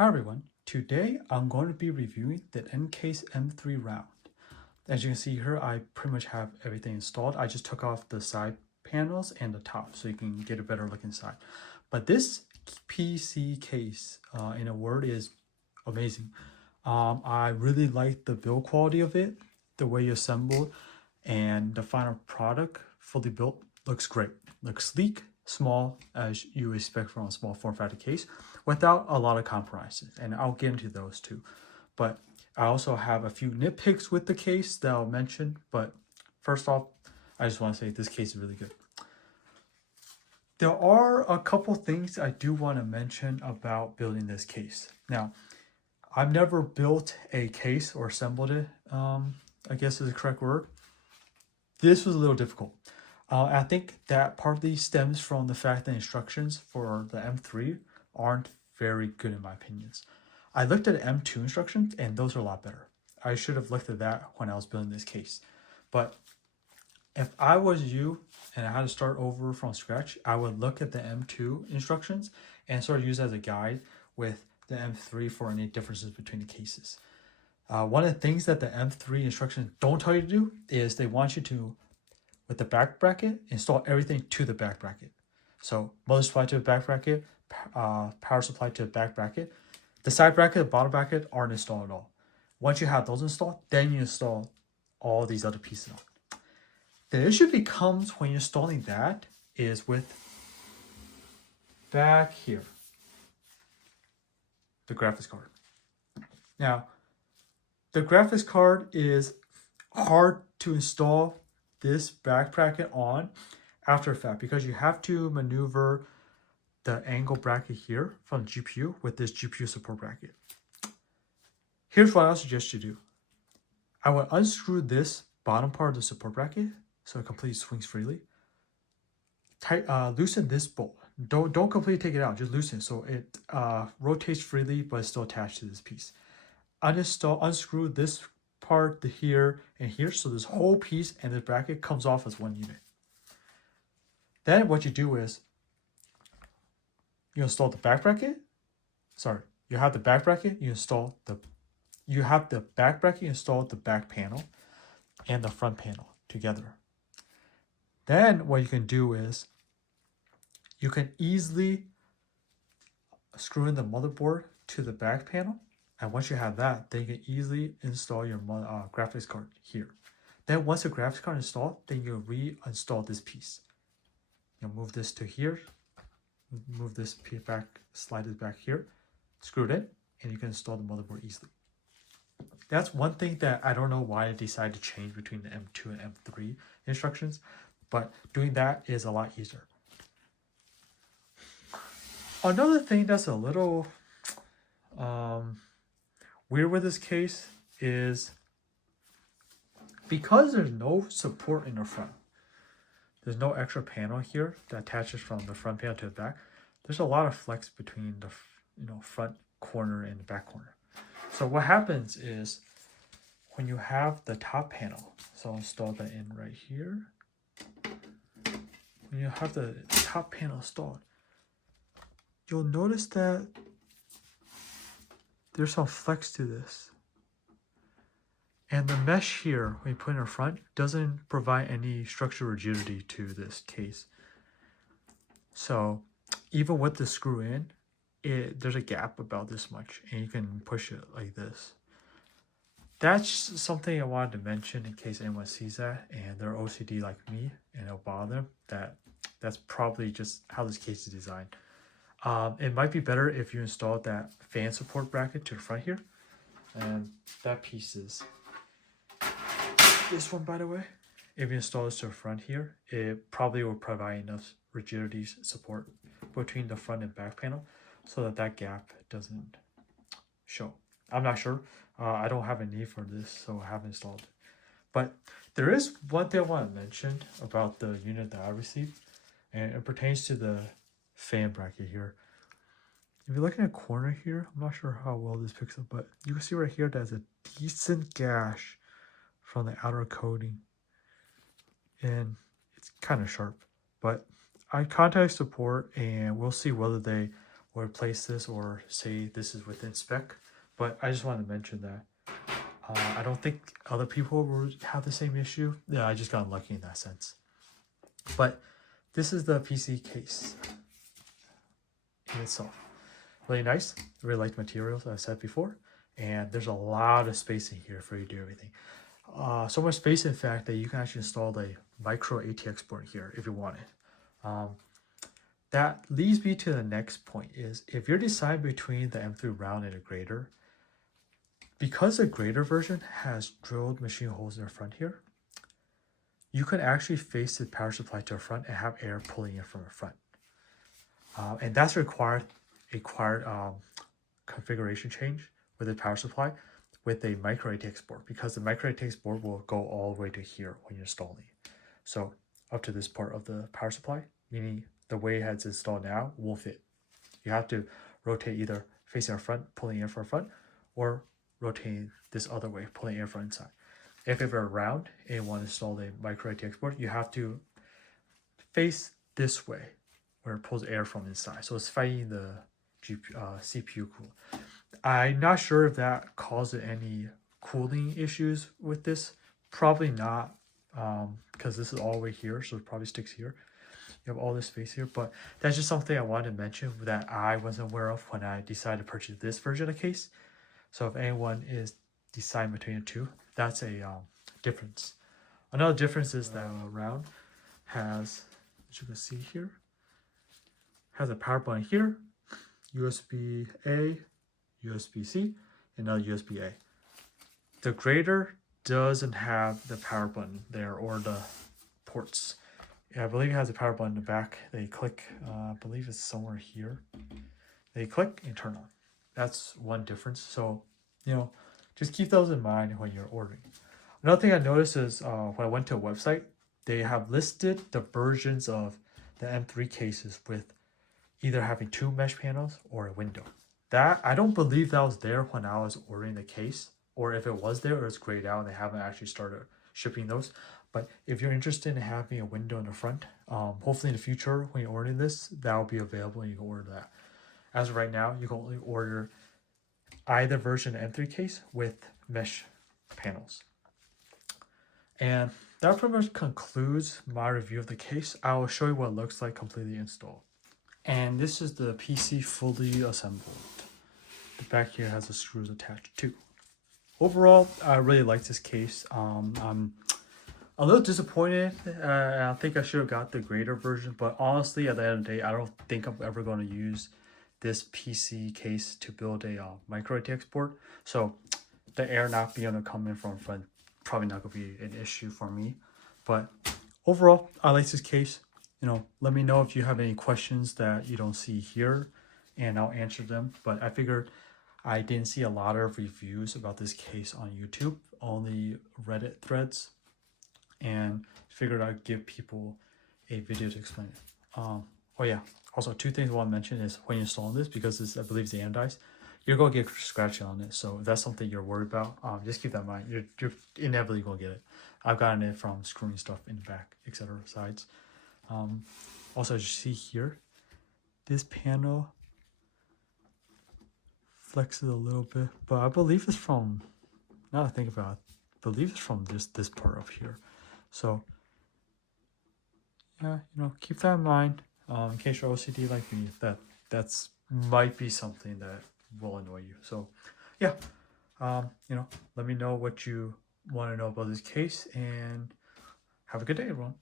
Hi everyone, today I'm going to be reviewing the NCase M3 Round. As you can see here, I pretty much have everything installed. I just took off the side panels and the top so you can get a better look inside. But this PC case, in a word, is amazing. I really like the build quality of it, the way you assembled, and the final product, fully built, looks great. Looks sleek, small, as you expect from a small form factor case, without a lot of compromises, and I'll get into those too. But I also have a few nitpicks with the case that I'll mention, but first off, I just want to say this case is really good. There are a couple things I do want to mention about building this case. Now, I've never built a case or assembled it, I guess is the correct word. This was a little difficult. I think that partly stems from the fact that instructions for the M3 aren't very good in my opinions. I looked at M2 instructions and those are a lot better. I should have looked at that when I was building this case. But if I was you and I had to start over from scratch, I would look at the M2 instructions and sort of use it as a guide with the M3 for any differences between the cases. One of the things that the M3 instructions don't tell you to do is they want you to, with the back bracket, install everything to the back bracket. So motor supply to the back bracket, power supply to the back bracket. The side bracket, the bottom bracket aren't installed at all. Once you have those installed, then you install all these other pieces on. The issue becomes when you're installing that is with back here, the graphics card. Now, the graphics card is hard to install this back bracket on after the fact because you have to maneuver the angle bracket here from the GPU with this GPU support bracket. Here's what I suggest you do. I would unscrew this bottom part of the support bracket so it completely swings freely. Loosen this bolt. Don't completely take it out, just loosen it so it rotates freely but it's still attached to this piece. Unscrew this part here and here so this whole piece and the bracket comes off as one unit. Then what you do is you install the back bracket. Sorry, you have the back bracket, you have the back bracket, you install the back panel and the front panel together. Then what you can do is you can easily screw in the motherboard to the back panel. And once you have that, then you can easily install your graphics card here. Then once the graphics card is installed, then you reinstall this piece. You'll move this to here, move this piece back, slide it back here, screw it in, and you can install the motherboard easily. That's one thing that I don't know why I decided to change between the M2 and M3 instructions, but doing that is a lot easier. Another thing that's a little weird with this case is because there's no support in the front, there's no extra panel here that attaches from the front panel to the back. There's a lot of flex between the front corner and the back corner. So what happens is when you have the top panel, so I'll install that in right here. When you have the top panel installed, you'll notice that there's some flex to this. And the mesh here, when you put in the front, doesn't provide any structural rigidity to this case. So even with the screw in, there's a gap about this much, and you can push it like this. That's something I wanted to mention in case anyone sees that and they're OCD like me and it'll bother them. That's probably just how this case is designed. It might be better if you install that fan support bracket to the front here. And that piece is this one, by the way. If you install this to the front here, it probably will provide enough rigidity support between the front and back panel so that gap doesn't show. I'm not sure. I don't have a need for this, so I haven't installed it. But there is one thing I want to mention about the unit that I received, and it pertains to the fan bracket here. If you look in the corner here, I'm not sure how well this picks up, but you can see right here there's a decent gash from the outer coating. And it's kind of sharp. But I contact support and we'll see whether they or replace this, or say this is within spec. But I just wanted to mention that I don't think other people will have the same issue. Yeah, I just got unlucky in that sense. But this is the PC case in itself. Really nice. Really like the materials, as I said before. And there's a lot of space in here for you to do everything. So much space, in fact, that you can actually install a micro ATX board here if you want it. That leads me to the next point is if you're deciding between the M3 Round and a grader, because the grader version has drilled machine holes in the front here, you can actually face the power supply to the front and have air pulling in from the front. And that's required configuration change with the power supply with a micro ATX board, because the micro ATX board will go all the way to here when you're installing. So up to this part of the power supply, meaning the way it's installed now will fit. You have to rotate either facing our front, pulling air from front, or rotating this other way, pulling air from inside. If you're round and want to install a micro ATX board, you have to face this way where it pulls air from inside. So it's fighting the CPU cool. I'm not sure if that caused any cooling issues with this. Probably not, because this is all the way here, so it probably sticks here. You have all this space here, but that's just something I wanted to mention that I wasn't aware of when I decided to purchase this version of case. So if anyone is deciding between the two, that's a difference. Another difference is that Round has, as you can see here, has a power button here, USB-A, USB-C, and another USB-A. The grader doesn't have the power button there or the ports. Yeah, I believe it has a power button in the back. They click, I believe it's somewhere here. They click and turn on. That's one difference. So, just keep those in mind when you're ordering. Another thing I noticed is when I went to a website, they have listed the versions of the M3 cases with either having 2 mesh panels or a window. That I don't believe that was there when I was ordering the case, or if it was there, it's grayed out and they haven't actually started shipping those. But if you're interested in having a window in the front, hopefully in the future when you're ordering this, that will be available and you can order that. As of right now, you can only order either version of M3 case with mesh panels. And that pretty much concludes my review of the case. I will show you what it looks like completely installed. And this is the PC fully assembled. The back here has the screws attached too. Overall, I really like this case. I'm a little disappointed. I think I should have got the grader version, but honestly, at the end of the day, I don't think I'm ever going to use this PC case to build a micro ATX board. So the air not being able to come in from front, probably not going to be an issue for me. But overall, I like this case. Let me know if you have any questions that you don't see here, and I'll answer them. But I figured I didn't see a lot of reviews about this case on YouTube, only Reddit threads, and figured I'd give people a video to explain it. Oh yeah, also 2 things I want to mention is when you're installing this, because this, I believe, is the anodized, you're going to get scratching on it. So if that's something you're worried about, just keep that in mind. You're inevitably going to get it. I've gotten it from screwing stuff in the back, etc. sides. Also, as you see here, this panel flexes a little bit, but I believe it's from, now that I think about it, I believe it's from this part up here. So yeah, keep that in mind. In case you're OCD like me, that's might be something that will annoy you. So yeah, let me know what you want to know about this case, and have a good day, everyone.